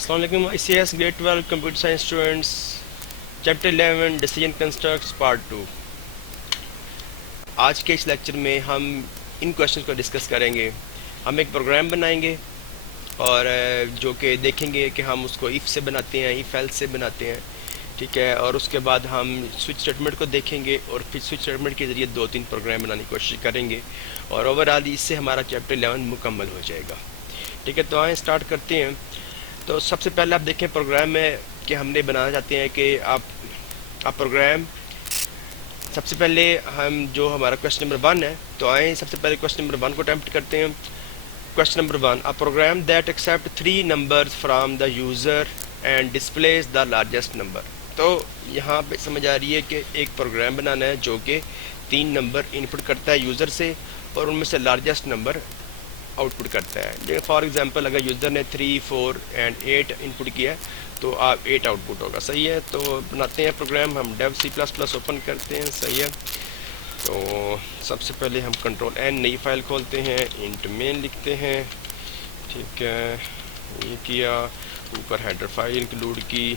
السلام علیکم ICS grade 12 computer science students chapter 11 decision constructs part 2. آج کے اس لیکچر میں ہم ان کویشچنس کو ڈسکس کریں گے. ہم ایک پروگرام بنائیں گے اور جو کہ دیکھیں گے کہ ہم اس کو ایف سے بناتے ہیں, ایف ایلس سے بناتے ہیں, ٹھیک ہے. اور اس کے بعد ہم سوئچ اسٹیٹمنٹ کو دیکھیں گے اور پھر سوئچ اسٹیٹمنٹ کے ذریعے 2-3 پروگرام بنانے کی کوشش کریں گے اور اوور آل اس سے ہمارا چیپٹر 11 مکمل ہو جائے گا. ٹھیک ہے, تو آئیں اسٹارٹ کرتے ہیں. تو سب سے پہلے آپ دیکھیں پروگرام میں کہ ہم نے بنانا چاہتے ہیں کہ آپ پروگرام سب سے پہلے ہم جو ہمارا کویشچن نمبر 1 ہے, تو آئیں سب سے پہلے کویشچن نمبر 1 کو اٹیمپٹ کرتے ہیں. Question number 1, a program that accept 3 numbers from the user and displays the largest number. تو یہاں پہ سمجھ آ رہی ہے کہ ایک پروگرام بنانا ہے جو کہ 3 نمبر انپٹ کرتا ہے یوزر سے اور ان میں سے لارجسٹ نمبر آؤٹ پٹ کرتا ہے. فار ایگزامپل اگر یوزر نے 3, 4 اینڈ 8 انپٹ کیا تو آپ 8 آؤٹ پٹ ہوگا. صحیح ہے, تو بناتے ہیں پروگرام. ہم dev C++ اوپن کرتے ہیں. صحیح ہے, تو سب سے پہلے ہم Ctrl+N نئی فائل کھولتے ہیں, انٹ مین لکھتے ہیں. ٹھیک ہے, یہ کیا, اوپر ہیڈر فائل انکلوڈ کی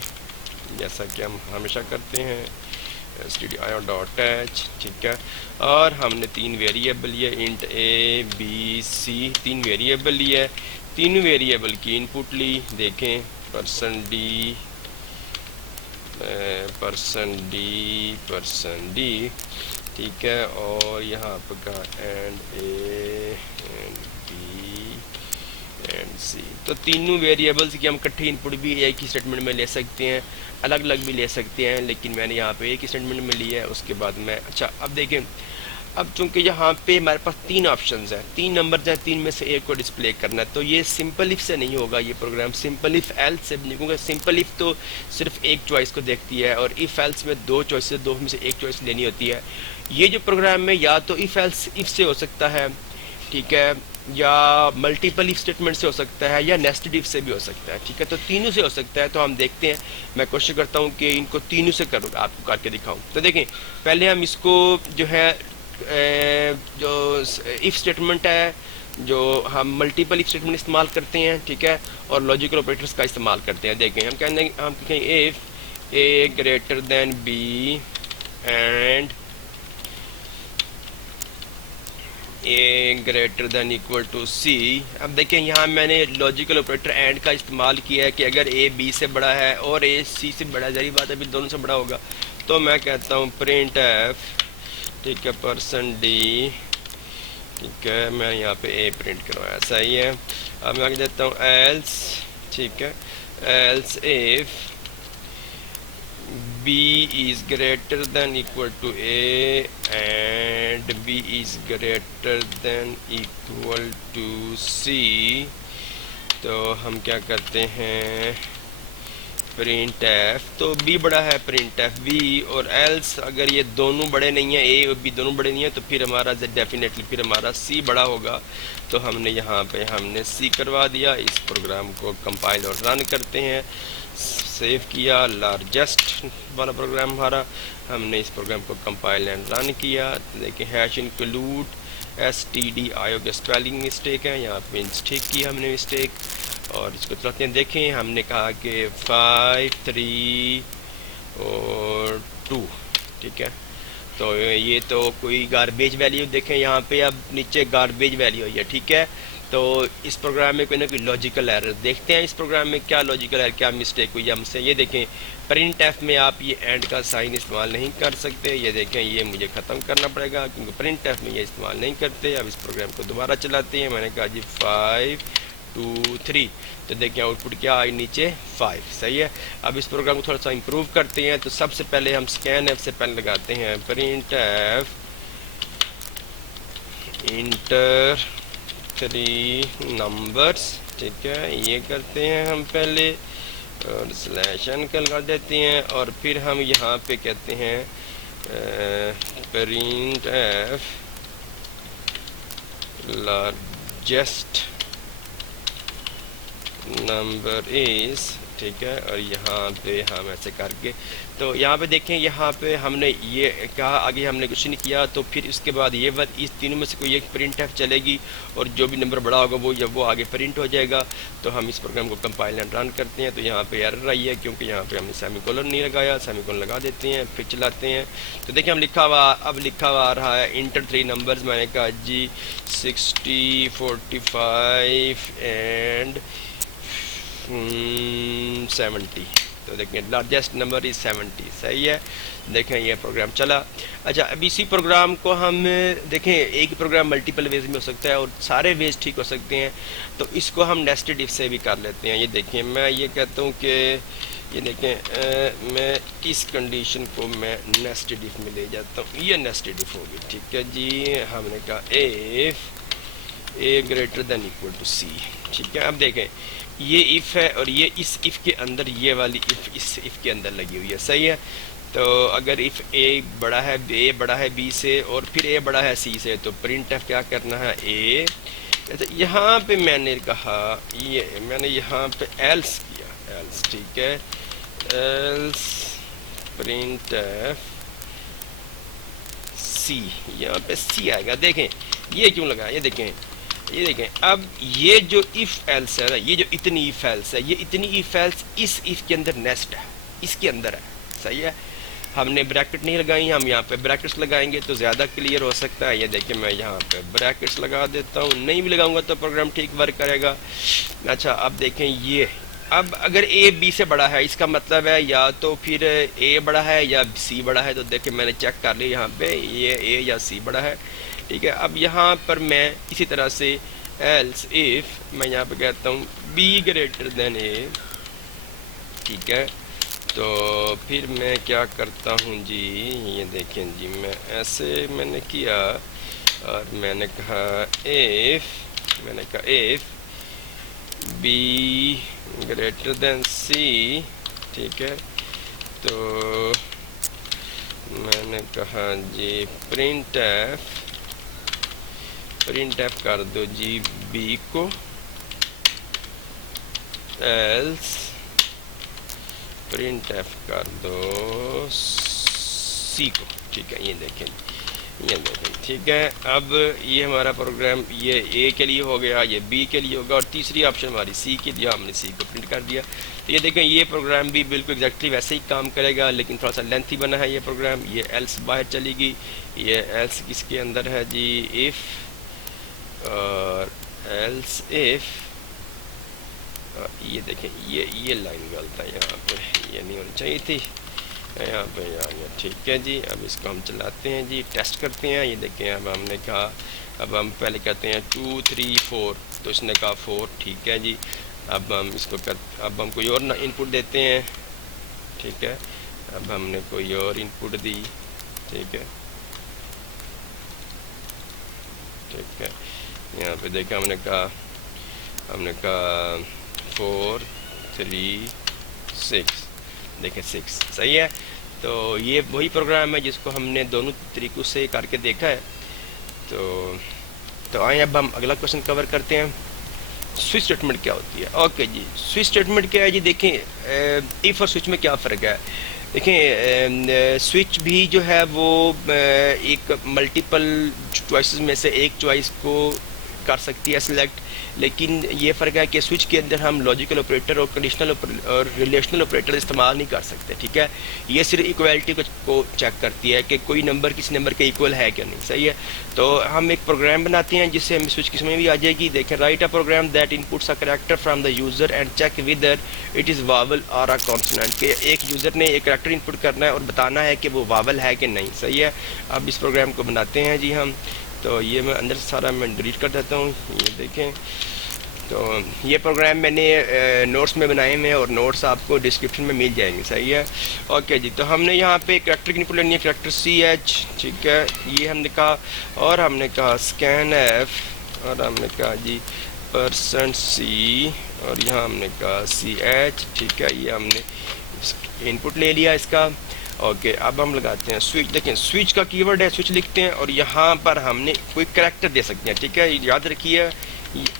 جیسا کہ ہم ہمیشہ کرتے ہیں, stdio.h. ٹھیک ہے, اور ہم نے 3 ویریبل لیے, int A, B, C, 3 variable لیے. 3 ویریبل کی انپٹ لی. دیکھیں %d %d. ٹھیک ہے, اور یہاں پر کا and A and B and C. تو تینوں ویریبلس کی ہم کٹھی انپٹ بھی ایک ہی اسٹیٹمنٹ میں لے سکتے ہیں, الگ الگ بھی لے سکتے ہیں, لیکن میں نے یہاں پہ ایک ہی اسٹیٹمنٹ میں لیا ہے. اس کے بعد میں اب دیکھیں, اب چونکہ یہاں پہ ہمارے پاس 3 آپشنز ہیں, 3 نمبرز ہیں, 3 میں سے ایک کو ڈسپلے کرنا ہے. تو یہ سمپل ایف سے نہیں ہوگا, یہ پروگرام سمپل ایف ایلس سے نہیں, کیونکہ سمپل ایف تو صرف ایک چوائس کو دیکھتی ہے اور ایف ایلس میں 2 چوائسیں, 2 میں سے ایک چوائس لینی ہوتی ہے. یہ جو پروگرام میں یا تو ایف ایلس ایف سے ہو سکتا ہے, ٹھیک ہے, یا ملٹیپل ایف اسٹیٹمنٹ سے ہو سکتا ہے, یا نیسٹڈ ایف سے بھی ہو سکتا ہے. ٹھیک ہے, تو تینوں سے ہو سکتا ہے. تو ہم دیکھتے ہیں, میں کوشش کرتا ہوں کہ ان کو تینوں سے کروں, آپ کو کر کے دکھاؤں. تو دیکھیں پہلے ہم اس کو جو ہے جو ایف اسٹیٹمنٹ ہے جو ہم ملٹیپل ایف اسٹیٹمنٹ استعمال کرتے ہیں, ٹھیک ہے, اور لاجیکل آپریٹرس کا استعمال کرتے ہیں. دیکھیں ہم کہیں F A greater than B and A greater than equal to C. اب دیکھیں یہاں میں نے لاجیکل آپریٹر اینڈ کا استعمال کیا ہے کہ اگر A B سے بڑا ہے اور A C سے بڑا ہے, ظاہری بات ہے پھر دونوں سے بڑا ہوگا, تو میں کہتا ہوں printf, ٹھیک ہے, %d. ٹھیک ہے, میں یہاں پہ A پرنٹ کروایا. صحیح ہے, اب میں دیتا ہوں else. ٹھیک ہے, else if B is greater than equal to A and B is greater than equal to C. تو ہم کیا کرتے ہیں, printf, تو B بڑا ہے printf B, اور else اگر یہ دونوں بڑے نہیں ہیں, A اور B دونوں بڑے نہیں ہیں, تو پھر ہمارا ڈیفینیٹلی پھر ہمارا C بڑا ہوگا. تو ہم نے یہاں پہ ہم نے C کروا دیا. اس پروگرام کو کمپائل اور رن کرتے ہیں. سیو کیا, لارجسٹ والا پروگرام ہمارا, ہم نے اس پروگرام کو کمپائل اینڈ رن کیا. دیکھیں ہیش انکلوڈ stdio کے اسپیلنگ مسٹیک ہے, یہاں پہ مسٹیک کی ہم نے مسٹیک, اور اس کو چلاتے ہیں. دیکھیں ہم نے کہا کہ 5, 3 اور 2. ٹھیک ہے, تو یہ تو کوئی گاربیج ویلیو, دیکھیں یہاں پہ اب نیچے گاربیج ویلیو ہے. ٹھیک ہے, تو اس پروگرام میں کوئی نہ کوئی لاجیکل ایرر دیکھتے ہیں. اس پروگرام میں کیا لاجیکل ایرر, کیا مسٹیک ہوئی ہم سے, یہ دیکھیں پرنٹ ایف میں آپ یہ اینڈ کا سائن استعمال نہیں کر سکتے. یہ دیکھیں یہ مجھے ختم کرنا پڑے گا کیونکہ پرنٹ ایف میں یہ استعمال نہیں کرتے. اب اس پروگرام کو دوبارہ چلاتے ہیں. میں نے کہا جی 5, 2, 3, تو دیکھیں آؤٹ پٹ کیا آئی, نیچے 5. صحیح ہے, اب اس پروگرام کو تھوڑا سا امپروو کرتے ہیں. تو سب سے پہلے ہم اسکین ایف سے پہلے لگاتے ہیں پرنٹ ایف انٹر 3 نمبرس. ٹھیک ہے, یہ کرتے ہیں ہم پہلے, اور /n کر دیتے ہیں, اور پھر ہم یہاں پہ کہتے ہیں print f largest number is. ٹھیک ہے، اور یہاں پہ ہم ایسے کر کے تو یہاں پہ دیکھیں یہاں پہ ہم نے یہ کہا، آگے ہم نے کچھ نہیں کیا، تو پھر اس کے بعد یہ اس تینوں میں سے کوئی ایک پرنٹ ایف چلے گی اور جو بھی نمبر بڑا ہوگا وہ جب وہ آگے پرنٹ ہو جائے گا تو ہم اس پروگرام کو کمپائل اینڈ رن کرتے ہیں. تو یہاں پہ ایرر آئی ہے کیونکہ یہاں پہ ہم نے سیمی کولن نہیں لگایا، سیمی کولن لگا دیتے ہیں پھر چلاتے ہیں. تو دیکھیں ہم اب لکھا ہوا آ رہا ہے انٹر 3 نمبرز. میں نے کہا جی 60 45 اینڈ 70. تو دیکھیں لارجسٹ نمبر از 70. صحیح ہے، دیکھیں یہ پروگرام چلا. اچھا اب اسی پروگرام کو ہم دیکھیں ایک ہی پروگرام ملٹیپل ویز میں ہو سکتا ہے اور سارے ویز ٹھیک ہو سکتے ہیں، تو اس کو ہم نیسٹڈ اف سے بھی کر لیتے ہیں. یہ دیکھیں میں یہ کہتا ہوں کہ یہ دیکھیں میں اس کنڈیشن کو میں نیسٹڈ اف میں لے جاتا ہوں. یہ نیسٹڈ اف ہوگی، ٹھیک ہے جی. ہم نے کہا if A greater than equal to C. ٹھیک ہے، اب دیکھیں یہ ایف ہے اور یہ اس ایف کے اندر یہ والی ایف اس ایف کے اندر لگی ہوئی ہے. صحیح ہے، تو اگر ایف اے بڑا ہے بی سے اور پھر اے بڑا ہے سی سے تو پرنٹ ایف کیا کرنا ہے اے. یہاں پہ میں نے کہا میں نے یہاں پہ ایلس کیا، ایلس. ٹھیک ہے، ایلس پرنٹ ایف سی. یہاں پہ سی آئے گا. دیکھیں یہ کیوں لگا، یہ دیکھیں اب یہ جو ایف ایلس ہے نا، یہ جو اتنی ایف ایلس ہے، یہ اتنی ایف ایلس اس ایف کے اندر نیسٹ ہے، اس کے اندر ہے. صحیح ہے، ہم نے بریکٹ نہیں لگائی، ہم یہاں پہ بریکٹس لگائیں گے تو زیادہ کلیئر ہو سکتا ہے. یہ دیکھیں میں یہاں پہ بریکٹس لگا دیتا ہوں، نہیں بھی لگاؤں گا تو پروگرام ٹھیک ورک کرے گا. اچھا اب دیکھیں یہ اب اگر اے بی سے بڑا ہے اس کا مطلب ہے یا تو پھر اے بڑا ہے یا سی بڑا ہے. تو دیکھیں میں نے چیک کر لیا یہاں پہ یہ اے یا سی بڑا ہے. ٹھیک ہے، اب یہاں پر میں اسی طرح سے ایلس ایف میں یہاں پہ کہتا ہوں بی گریٹر دین اے. ٹھیک ہے، تو پھر میں کیا کرتا ہوں جی، یہ دیکھیں جی میں ایسے میں نے کیا اور میں نے کہا ایف بی گریٹر دین سی. ٹھیک ہے، تو میں نے کہا جی پرنٹ ایف کر دو جی بی کو، ایلس پرنٹ ایف کر دو سی کو. ٹھیک ہے، یہ دیکھیں ٹھیک ہے. اب یہ ہمارا پروگرام یہ اے کے لیے ہو گیا، یہ بی کے لیے ہوگا اور تیسری آپشن ہماری سی کے لیے، ہم نے سی کو پرنٹ کر دیا. تو یہ دیکھیں یہ پروگرام بھی بالکل ایگزیکٹلی ویسے ہی کام کرے گا لیکن تھوڑا سا لینتھی بنا ہے یہ پروگرام. یہ ایلس باہر چلی گئی، یہ ایلس کس کے اندر ہے جی ایف، اور ایلس ایف. یہ دیکھیں یہ لائن غلط ہے، یہاں پہ یہ نہیں ہونی چاہیے تھی، یہاں پہ آ گیا. ٹھیک ہے جی، اب اس کو ہم چلاتے ہیں جی، ٹیسٹ کرتے ہیں. یہ دیکھیں اب ہم نے کہا اب ہم پہلے کہتے ہیں 2 3 4 تو اس نے کہا 4. ٹھیک ہے جی، اب ہم اس کو اب ہم کوئی اور نہ انپٹ دیتے ہیں. ٹھیک ہے، اب ہم نے کوئی اور انپٹ دی. ٹھیک ہے، یہاں پہ دیکھیں ہم نے کہا 4 3 6. دیکھیں 6. صحیح ہے، تو یہ وہی پروگرام ہے جس کو ہم نے دونوں طریقوں سے کر کے دیکھا ہے. تو آئیں اب ہم اگلا کوشچن کور کرتے ہیں. سوئچ اسٹیٹمنٹ کیا ہوتی ہے؟ اوکے جی، سوئچ اسٹیٹمنٹ کیا ہے جی؟ دیکھیں ایف اور سوئچ میں کیا فرق ہے. دیکھیں سوئچ بھی جو ہے وہ ایک ملٹیپل چوائسز میں سے ایک چوائس کو کر سکتی ہے سلیکٹ، لیکن یہ فرق ہے کہ سوئچ کے اندر ہم لاجیکل آپریٹر اور کنڈیشنل اور ریلیشنل آپریٹر استعمال نہیں کر سکتے. ٹھیک ہے، یہ صرف ایکویلٹی کو چیک کرتی ہے کہ کوئی نمبر کسی نمبر کے ایکول ہے کہ نہیں. صحیح ہے، تو ہم ایک پروگرام بناتے ہیں جس سے ہمیں سوئچ کی سمجھ بھی آ جائے گی. دیکھیں write a program that inputs a character from the user and check whether it is vowel اور اے کانسوننٹ. کہ ایک یوزر نے ایک کریکٹر انپٹ کرنا ہے اور بتانا ہے کہ وہ واول ہے کہ نہیں. صحیح ہے، اب اس پروگرام کو بناتے ہیں جی ہم. تو یہ میں اندر سارا میں ڈیلیٹ کر دیتا ہوں. یہ دیکھیں، تو یہ پروگرام میں نے نوٹس میں بنائے ہوئے ہیں اور نوٹس آپ کو ڈسکرپشن میں مل جائیں گے. صحیح ہے، اوکے جی. تو ہم نے یہاں پہ کریکٹر کی انپٹ لینی ہے، کریکٹر سی ایچ. ٹھیک ہے، یہ ہم نے کہا، اور ہم نے کہا اسکین ایف، اور ہم نے کہا جی پرسنٹ سی، اور یہاں ہم نے کہا سی ایچ. ٹھیک ہے، یہ ہم نے انپٹ لے لیا اس کا. اوکے، اب ہم لگاتے ہیں سوئچ. دیکھیں سوئچ کا کی ورڈ ہے، سوئچ لکھتے ہیں اور یہاں پر ہم نے کوئی کریکٹر دے سکتے ہیں. ٹھیک ہے، یاد رکھیے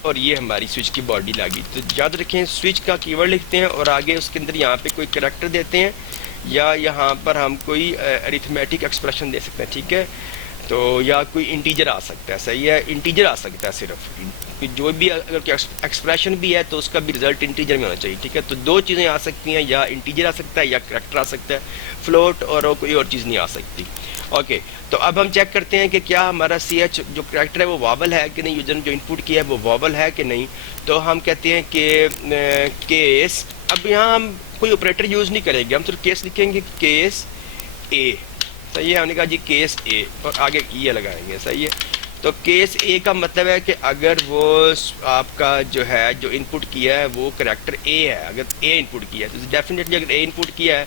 اور یہ ہماری سوئچ کی باڈی لگی. تو یاد رکھیں سوئچ کا کی ورڈ لکھتے ہیں اور آگے اس کے اندر یہاں پہ کوئی کریکٹر دیتے ہیں یا یہاں پر ہم کوئی ارتھمیٹک ایکسپریشن دے سکتے ہیں, ٹھیک ہے, تو یا کوئی انٹیجر آ سکتا ہے, صحیح ہے, انٹیجر آ سکتا ہے صرف, جو بھی اگر ایکسپریشن بھی ہے تو اس کا بھی رزلٹ انٹیجر میں ہونا چاہیے, ٹھیک ہے. تو دو چیزیں آ سکتی ہیں, یا انٹیجر آ سکتا ہے یا کریکٹر آ سکتا ہے, فلوٹ اور کوئی اور چیز نہیں آ سکتی. اوکے, تو اب ہم چیک کرتے ہیں کہ کیا ہمارا سی ایچ جو کریکٹر ہے وہ واول ہے کہ نہیں, یوزر نے جو انپٹ کیا ہے وہ واول ہے کہ نہیں. تو ہم کہتے ہیں کہ کیس, اب یہاں ہم کوئی آپریٹر یوز نہیں کریں گے, ہم صرف کیس لکھیں گے, کیس اے, صحیح ہے. ہم نے کہا جی کیس اے اور آگے یہ لگائیں گے, صحیح ہے. تو کیس اے کا مطلب ہے کہ اگر وہ آپ کا جو ہے جو انپٹ کیا ہے وہ کریکٹر اے ہے, اگر اے انپٹ کیا ہے تو ڈیفینیٹلی اگر اے انپٹ کیا ہے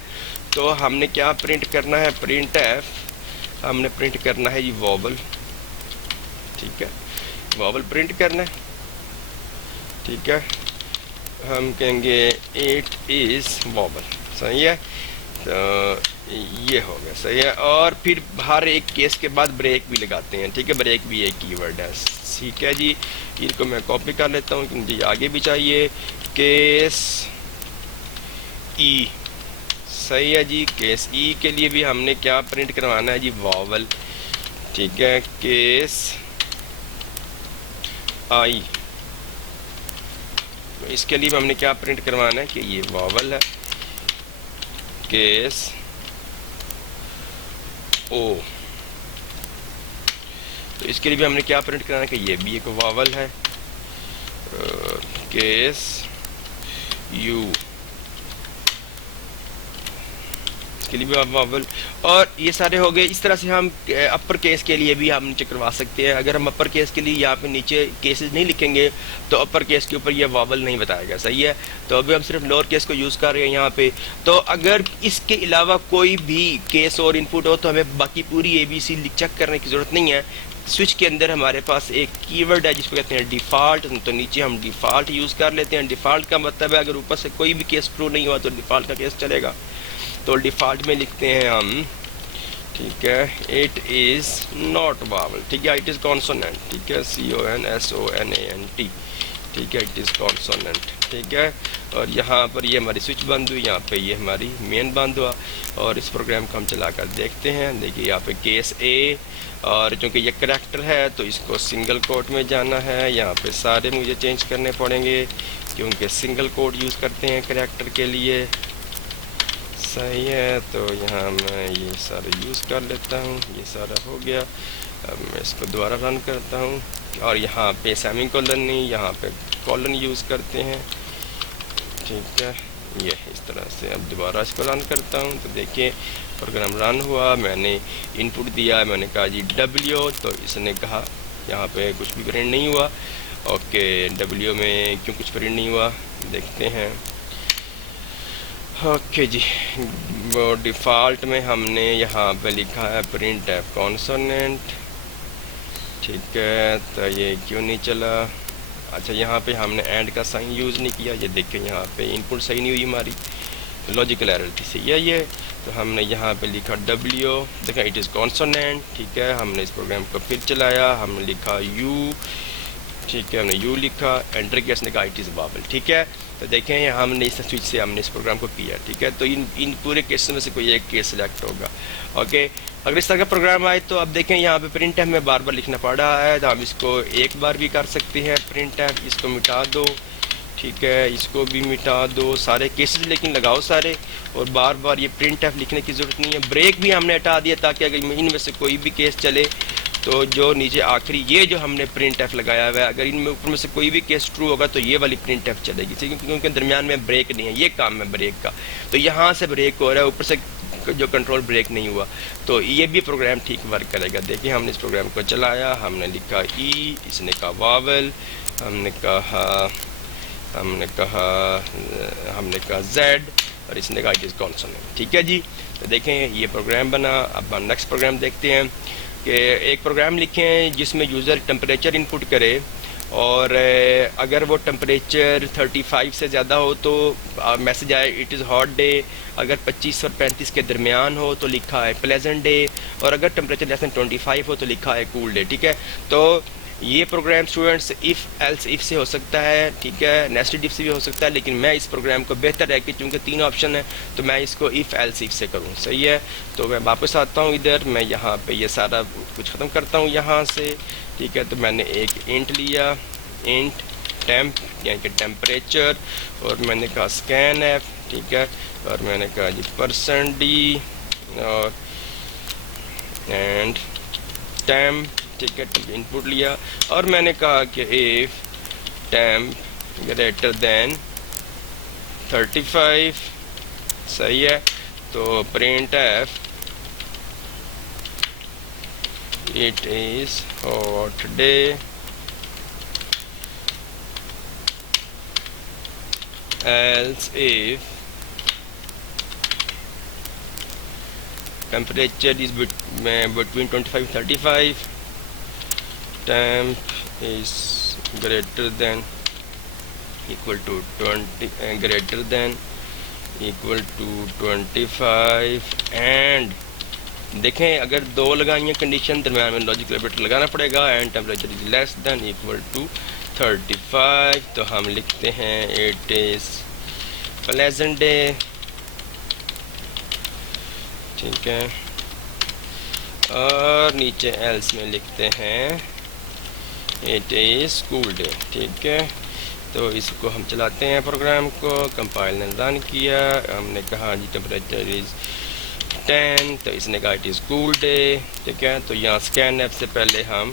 تو ہم نے کیا پرنٹ کرنا ہے, پرنٹ ایف, ہم نے پرنٹ کرنا ہے یہ واول, ٹھیک ہے, واول پرنٹ کرنا ہے, ٹھیک ہے. ہم کہیں گے اٹ از واول, صحیح ہے. تو یہ ہو گیا, صحیح ہے. اور پھر ہر ایک کیس کے بعد بریک بھی لگاتے ہیں, ٹھیک ہے, بریک بھی ایک کی ورڈ ہے, ٹھیک ہے جی. اس کو میں کاپی کر لیتا ہوں کہ مجھے آگے بھی چاہیے. کیس ای, صحیح ہے جی. کیس ای کے لیے بھی ہم نے کیا پرنٹ کروانا ہے جی, واول, ٹھیک ہے. کیس آئی, اس کے لیے بھی ہم نے کیا پرنٹ کروانا ہے کہ یہ واول ہے. کیس او, تو اس کے لیے بھی ہم نے کیا پرنٹ کرانا ہے کہ یہ بھی ایک واول ہے. کیس یو, اس کے لیے بھی واول. اور یہ سارے ہو گئے. اس طرح سے ہم اپر کیس کے لیے بھی ہم نیچے کروا سکتے ہیں. اگر ہم اپر کیس کے لیے یہاں پہ نیچے کیسز نہیں لکھیں گے تو اپر کیس کے اوپر یہ واول نہیں بتائے گا, صحیح ہے. تو ابھی ہم صرف لوور کیس کو یوز کر رہے ہیں یہاں پہ. تو اگر اس کے علاوہ کوئی بھی کیس اور انپٹ ہو تو ہمیں باقی پوری اے بی سی چیک کرنے کی ضرورت نہیں ہے. سوئچ کے اندر ہمارے پاس ایک کی ورڈ ہے جس کو کہتے ہیں ڈیفالٹ, تو نیچے ہم ڈیفالٹ یوز کر لیتے ہیں. ڈیفالٹ کا مطلب ہے اگر اوپر سے کوئی بھی کیس ٹرو نہیں ہوا تو ڈیفالٹ کا کیس چلے گا. تو ڈیفالٹ میں لکھتے ہیں ہم, ٹھیک ہے, اٹ از ناٹ واول, ٹھیک ہے, اٹ از کانسوننٹ, ٹھیک ہے, CONSONANT, ٹھیک ہے, اٹ از کانسوننٹ, ٹھیک ہے. اور یہاں پر یہ ہماری سوئچ بند ہوئی, یہاں پہ یہ ہماری مین بند ہوا. اور اس پروگرام کو ہم چلا کر دیکھتے ہیں. دیکھیے یہاں پہ کیس اے, اور چونکہ یہ کریکٹر ہے تو اس کو سنگل کوٹ میں جانا ہے. یہاں پہ سارے مجھے چینج کرنے پڑیں گے کیونکہ سنگل کوٹ یوز کرتے ہیں کریکٹر کے لیے, صحیح ہے. تو یہاں میں یہ سارا یوز کر لیتا ہوں, یہ سارا ہو گیا. اب میں اس کو دوبارہ رن کرتا ہوں اور یہاں پہ سیمی کولن نہیں, یہاں پہ کولن یوز کرتے ہیں, ٹھیک ہے. یہ اس طرح سے اب دوبارہ اس کو رن کرتا ہوں تو دیکھیں پروگرام رن ہوا. میں نے انپٹ دیا, میں نے کہا جی ڈبلیو, تو اس نے کہا یہاں پہ کچھ بھی پرنٹ نہیں ہوا. اوکے, ڈبلیو میں کیوں کچھ پرنٹ نہیں ہوا دیکھتے ہیں. اوکے جی, وہ ڈیفالٹ میں ہم نے یہاں پہ لکھا ہے پرنٹ ایف کانسوننٹ, ٹھیک ہے. تو یہ کیوں نہیں چلا؟ اچھا, یہاں پہ ہم نے اینڈ کا سائن یوز نہیں کیا. یہ دیکھیں یہاں پہ انپٹ صحیح نہیں ہوئی ہماری, لاجیکل ایرر تھی, صحیح ہے یہ. تو ہم نے یہاں پہ لکھا ڈبلیو, دیکھیں اٹ از کانسوننٹ, ٹھیک ہے. ہم نے اس پروگرام کو پھر چلایا, ہم نے لکھا یو, ٹھیک ہے, ہم نے یو لکھا, انٹر کیا, اس نے کہا اٹ از واول, ٹھیک ہے. تو دیکھیں ہم نے اس سوئچ سے ہم نے اس پروگرام کو کیا, ٹھیک ہے. تو ان پورے کیسز میں سے کوئی ایک کیس سلیکٹ ہوگا. اوکے, اگر اس طرح کا پروگرام آئے تو اب دیکھیں یہاں پہ پرنٹ ایف میں بار بار لکھنا پڑ رہا ہے, تو ہم اس کو ایک بار بھی کر سکتے ہیں پرنٹ ایف, اس کو مٹا دو, ٹھیک ہے, اس کو بھی مٹا دو, سارے کیسز لیکن لگاؤ سارے, اور بار بار یہ پرنٹ ایف لکھنے کی ضرورت نہیں ہے. بریک بھی ہم نے ہٹا دیا تاکہ اگر ان میں سے کوئی بھی کیس چلے تو جو نیچے آخری یہ جو ہم نے پرنٹ ایف لگایا ہوا ہے, اگر ان میں اوپر میں سے کوئی بھی کیس ٹرو ہوگا تو یہ والی پرنٹ ایف چلے گی, کیونکہ درمیان میں بریک نہیں ہے. یہ کام ہے بریک کا, تو یہاں سے بریک ہو رہا ہے, اوپر سے جو کنٹرول بریک نہیں ہوا, تو یہ بھی پروگرام ٹھیک ورک کرے گا. دیکھیں ہم نے اس پروگرام کو چلایا, ہم نے لکھا ای, اس نے کہا واول, ہم نے کہا زیڈ, اور اس نے کہا اٹ از کانسوننٹ, ٹھیک ہے جی. تو دیکھیں یہ پروگرام بنا. اب ہم نیکسٹ پروگرام دیکھتے ہیں کہ ایک پروگرام لکھیں جس میں یوزر ٹمپریچر انپٹ کرے, اور اگر وہ ٹمپریچر 35 سے زیادہ ہو تو میسج آئے اٹ از ہاٹ ڈے, اگر 25 اور 35 کے درمیان ہو تو لکھا ہے پلیزنٹ ڈے, اور اگر ٹمپریچر لیس دین 25 ہو تو لکھا ہے کول ڈے, ٹھیک ہے. تو یہ program students if else if سے ہو سکتا ہے، ٹھیک ہے، نیسٹڈ ایف سے بھی ہو سکتا ہے، لیکن میں اس پروگرام کو بہتر ہے کہ چونکہ 3 آپشن ہیں تو میں اس کو ایف ایلس ایف سے کروں. صحیح ہے. تو میں واپس آتا ہوں ادھر، میں یہاں پہ یہ سارا کچھ ختم کرتا ہوں یہاں سے، ٹھیک ہے. تو میں نے ایک انٹ لیا، انٹ ٹیمپ یعنی کہ ٹیمپریچر، اور میں نے کہا اسکین ایف، ٹھیک ہے، اور میں نے کہا جی %d اور اینڈ ٹیمپ، ٹھیک ہے، ان پٹ لیا، اور میں نے کہا کہ ایف ٹیمپ گریٹر دین 35. صحیح ہے. تو print f it is hot day else if temperature is between 25 and 35, temp is greater than equal to 20 greater than equal to 25 and دیکھیں اگر 2 لگائیں گے کنڈیشن درمیان میں لاجیکل آپریٹر لگانا پڑے گا، and temperature is less than equal to 35. تو ہم لکھتے ہیں اٹ از پلیزنٹ ڈے، ٹھیک ہے، اور نیچے ایلس میں لکھتے ہیں اٹ از اسکول ڈے، ٹھیک ہے. تو اس کو ہم چلاتے ہیں پروگرام کو، کمپائل نے رن کیا، ہم نے کہا جی ٹیمپریچر از 10، تو اس نے کہا اٹ از اسکول ڈے، ٹھیک ہے. تو یہاں اسکین ایف سے پہلے ہم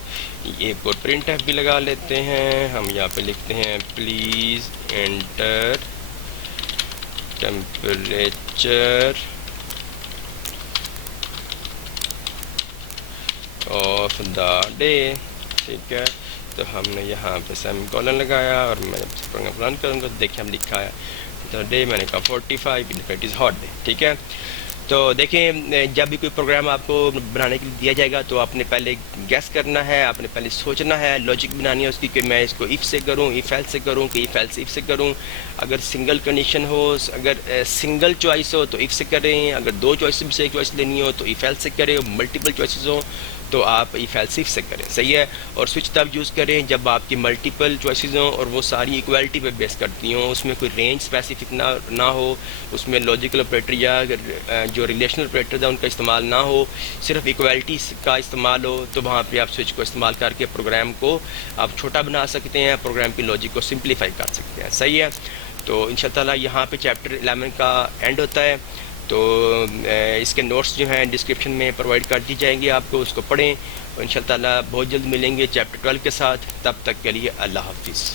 ایک اور پرنٹ ایف بھی لگا لیتے ہیں. ہم یہاں پہ لکھتے ہیں please enter temperature of the day, ٹھیک ہے. تو ہم نے یہاں پہ سیمی کولن لگایا، اور میں جب پروگرام رن کروں گا تو دیکھیں ہم لکھا ہے ڈے، میں نے کہا 45 اٹ از ہاٹ ڈے، ٹھیک ہے. تو دیکھیں جب بھی کوئی پروگرام آپ کو بنانے کے لیے دیا جائے گا تو آپ نے پہلے گیس کرنا ہے، آپ نے پہلے سوچنا ہے، لاجک بنانی ہے اس کی کہ میں اس کو ایف سے کروں، ایف ایل سے کروں کہ ایف ایل سے ایف سے کروں. اگر سنگل کنڈیشن ہو، اگر سنگل چوائس ہو تو ایف سے کریں، اگر 2 چوائس میں سے ایک چوائس لینی ہو تو ایف ایل سے کریں، ملٹیپل چوائسیز ہوں تو آپ ایف ایل ایف سے کریں. صحیح ہے. اور سوئچ تب یوز کریں جب آپ کی ملٹیپل چوائسیز ہوں اور وہ ساری ایکویلٹی پہ بیس کرتی ہوں، اس میں کوئی رینج اسپیسیفک نہ ہو، اس میں لاجیکل آپریٹر یا جو ریلیشنل آپریٹر ہے ان کا استعمال نہ ہو، صرف ایکویلٹی کا استعمال ہو، تو وہاں پہ آپ سوئچ کو استعمال کر کے پروگرام کو آپ چھوٹا بنا سکتے ہیں، پروگرام کی لاجک کو سمپلیفائی کر سکتے ہیں. صحیح ہے. تو ان شاء اللہ تعالیٰ یہاں پہ چیپٹر 11 کا اینڈ ہوتا ہے. تو اس کے نوٹس جو ہیں ڈسکرپشن میں پرووائڈ کر دی جائیں گے، آپ کو اس کو پڑھیں، اور ان شاء اللہ تعالیٰ بہت جلد ملیں گے چیپٹر 12 کے ساتھ. تب تک کے لیے اللہ حافظ.